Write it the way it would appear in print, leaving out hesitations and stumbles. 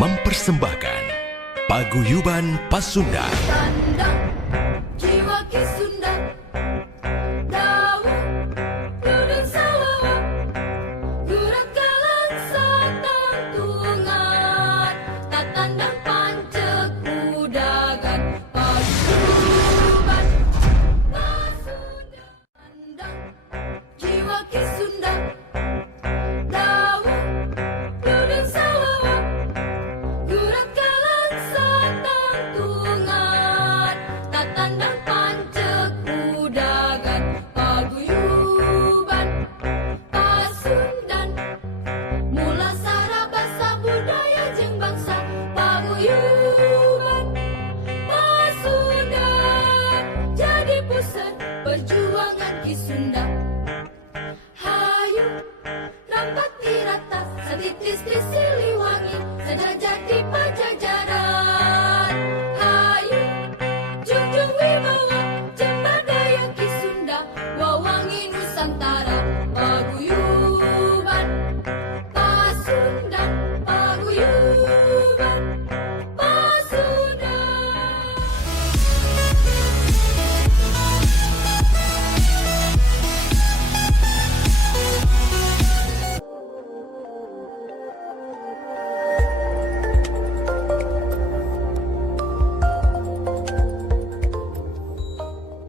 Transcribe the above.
mempersembahkan Paguyuban Pasundan. Tentang jiwa Kisunda, Dawu, Dudun Salawa, Gurat Galang Satang Tungan, Tatandang Pancek Udagan, Paguyuban Pasundan. Tentang jiwa Kisunda, Dawu, Dudun Salawa, Gurat Galang Satang Tungan, Tatandang Pancek Udagan, Paguyuban Pasundan. Mula sara basa budaya jeung bangsa, Paguyuban Pasundan jadi pusat perjuangan Kisunda. Hayu rampat tirata, satitis di Siliwangi, sejajar di Pajajaran. Hayu junjung wibawa, jembadaya Kisunda, wawangi Nusantara.